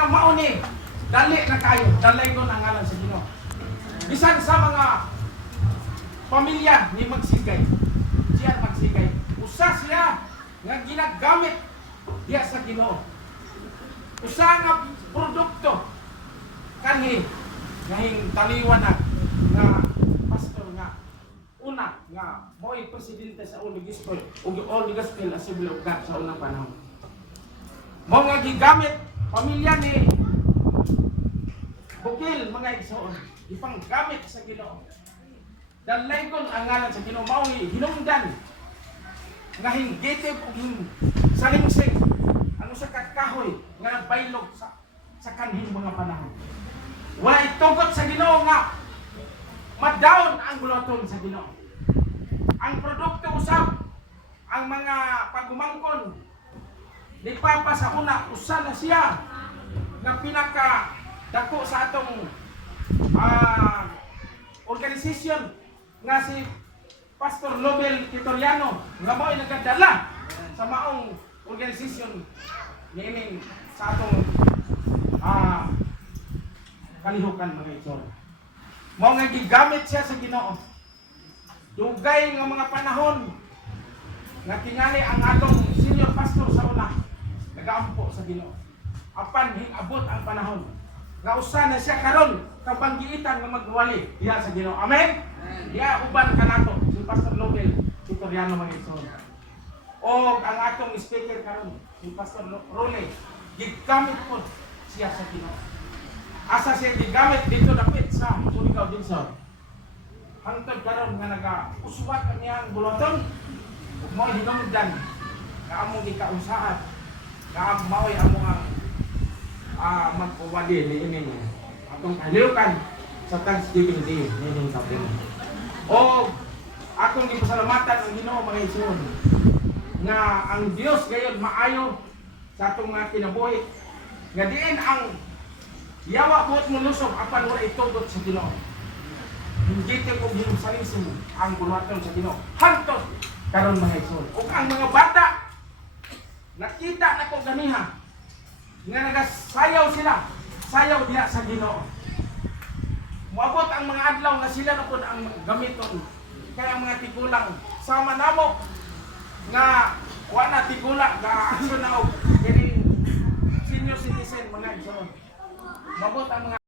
nga mauni, dali na kayo, dalay ko ang ngalan sa Ginoo. Bisan sa mga pamilya ni magsigay, siya magsigay. Usa siya nga ginagamit diya sa Ginoo. Usa nga produkto kanhi ngahing taliwanag nga pastor nga una nga mo'y presidente sa Holy Gospel ug Holy Gospel Assembly of God sa unang panahon. Mo nga gigamit pamilya ni Bukil mga igsoon, ipanggamit sa Ginoo. Dalaygon ang ngalan sa Ginoo mao ni hinungdan nga hinggitib ug salingsing ano sa kakahoy nga nagbaylog sa kanhing mga panahon. Wala itugot sa Ginoo nga madawon ang bulaton sa Ginoo. Ang produkto usab ang mga pagumangkon ni Papa sa una usa na siya nga pinaka dako sa atong organisasyon nga si Pastor Nobel Kitoriano nga mo'y nagadala sa maong organisasyon niining sa atong kalihukan mga igsoon. Mao nga gigamit siya sa Ginoo. Dugay nga mga panahon nga tingali ang atong senior pastor sa una nagaampo sa Ginoo. Apan hingabot ang panahon nga usa na siya karon kapanggiitan nga magwali diha sa Ginoo. Amen. Diha uban kanato si Pastor Nobel Kitoriano mga igsoon. O ang atong speaker karon si Pastor Role gigamit po siya sa Ginoo. Asa siya gigamit dito dapit sa Surigao din sa hangtod karon nga naga-uswat kaniyang bulaton ug mo hinungdan nga among gikaunsahan nga mao'y among magkuwadi niini atong kalihukan sa Thanksgiving Day niini kapin. O atong gipasalamatan ang Ginoo mga igsoon nga ang Dios gayon maayo sa atong mga kinabuhi nga diin ang yawa buot ng lusog apan wala itugot sa Ginoo. Hindi ko ginusaling ang bulaton sa Ginoo. Hangtod karon mga igsoon. Ug ang mga bata nakita na ko ganiha nga nagasayaw sila, sayaw diha sa Ginoo. Moabot ang mga adlaw nga sila na pud ang gamiton. Kaya ang mga tigulang sama namo nga wala tigula nga aso na og kini senior citizen mga igsoon. Mabot ang mga